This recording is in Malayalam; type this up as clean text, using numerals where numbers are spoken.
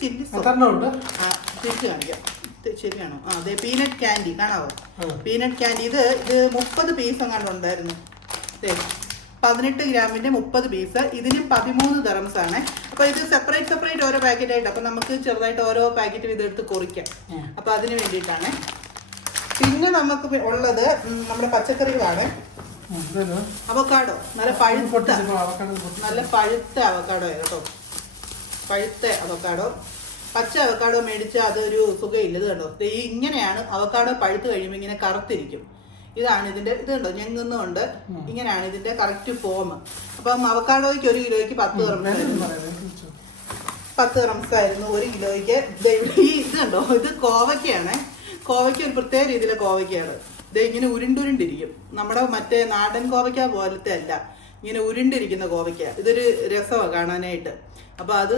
ചില്ലി കാണിക്കാം. ശരിയാണോ? അതെ, പീനട്ട് ക്യാൻഡി കാണാവോ? പീനട്ട് ക്യാൻഡി ഇത് 30 പീസ് അങ്ങാണ്ട് ഉണ്ടായിരുന്നു. 18 ഗ്രാമിന്റെ 30 പീസ്. ഇതിന് 13 ദിർഹംസ് ആണ്. അപ്പൊ ഇത് സെപ്പറേറ്റ് ഓരോ പാക്കറ്റ് ആയിട്ട്. അപ്പൊ നമുക്ക് ചെറുതായിട്ട് ഓരോ പാക്കറ്റും ഇതെടുത്ത് കുറിക്കാം. അപ്പൊ അതിന് വേണ്ടിയിട്ടാണ്. പിന്നെ നമുക്ക് ഉള്ളത് നമ്മുടെ പച്ചക്കറികളാണ്. അവക്കാഡോ, നല്ല പഴുത്ത അവക്കാഡോ കേട്ടോ. പഴുത്ത അവക്കാഡോ, പച്ച അവക്കാഡോ മേടിച്ച അതൊരു സുഖമില്ല. ഇത് കണ്ടോ, ഇങ്ങനെയാണ് അവക്കാഡോ പഴുത്ത് കഴിയുമ്പോൾ ഇങ്ങനെ കറുത്തിരിക്കും. ഇതാണ് ഇതിന്റെ ഇത് കണ്ടോ, ഞെങ്ങുന്നുണ്ട്. ഇങ്ങനെയാണ് ഇതിന്റെ കറക്റ്റ് ഫോം. അപ്പം അവക്കാഡോയ്ക്ക് 1 കിലോയ്ക്ക് 10 ദിർഹംസ് ആയിരുന്നു 1 കിലോയ്ക്ക്. ഇത് കണ്ടോ, ഇത് കോവയ്ക്കാണ്. കോവയ്ക്ക് ഒരു പ്രത്യേക രീതിയിലെ കോവയ്ക്കാണ്. ഇത് ഇങ്ങനെ ഉരുണ്ടിരിക്കും. നമ്മുടെ മറ്റേ നാടൻ കോവയ്ക്ക പോലത്തെ അല്ല, ഇങ്ങനെ ഉരുണ്ടിരിക്കുന്ന കോവയ്ക്ക. ഇതൊരു രസമാണ് കാണാനായിട്ട്. അപ്പൊ അത്